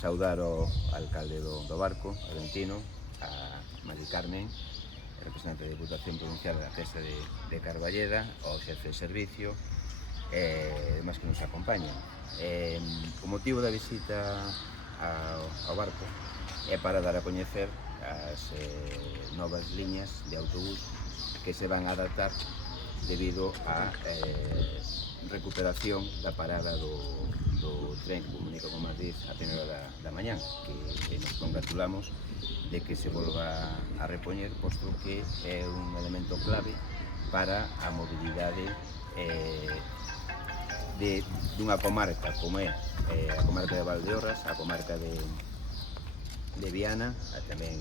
saudar ao alcalde do Barco, Argentino, a Mari Carmen, representante da Diputación Provincial da Festa de Carballeda, ao xefe de servicio, e demais que nos acompañan. O motivo da visita ao Barco é para dar a coñecer as novas liñas de autobús que se van a adaptar debido á recuperación da parada do tren que comunica con Madrid a primeira hora da mañán, que nos congratulamos de que se volva a repoñer, posto que é un elemento clave para a mobilidade dunha comarca como é a comarca de Valdeorras, a comarca de Viana, tamén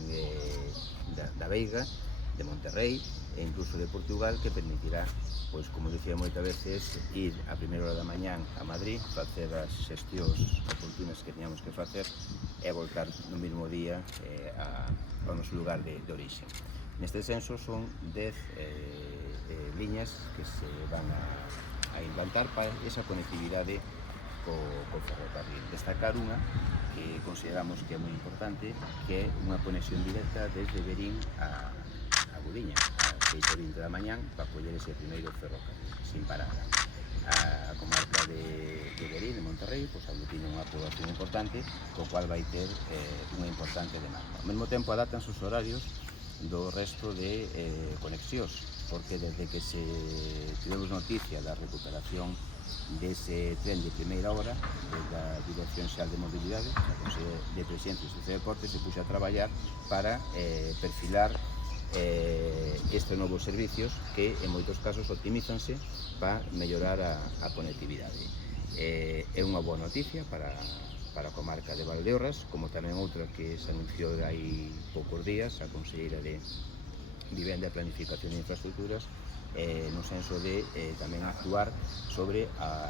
da Veiga, de Monterrey e incluso de Portugal, que permitirá, pois, como dicía moitas veces, ir a primeira hora da mañán a Madrid, facer as xestións oportunas que teñamos que facer e voltar no mesmo día ao noso lugar de orixe. Neste senso son 10 liñas que se van a implantar para esa conectividade co ferrocarril. Destacar unha que consideramos que é moi importante, que é unha conexión directa desde Verín a Gudiña, a 6:20 da mañán, para coller ese primeiro ferrocarril, sin parada. A comarca de Verín, de Monterrey, pois aglutina unha población importante, co cual vai ter unha importante demanda. Ao mesmo tempo adaptanse os horarios do resto de conexións, porque desde que se tivemos noticia da recuperación dese tren de primeira hora, da Dirección Xeral de Mobilidade, a Consellería de Presidencia e Deportes, se puxe a traballar para perfilar estes novos servicios que en moitos casos optimízanse para mellorar a conectividade. É unha boa noticia para a comarca de Valdeorras, como tamén outra que se anunciou hai poucos días, a Conselleira de Vivenda, Planificación e Infraestructuras, no senso de tamén actuar sobre a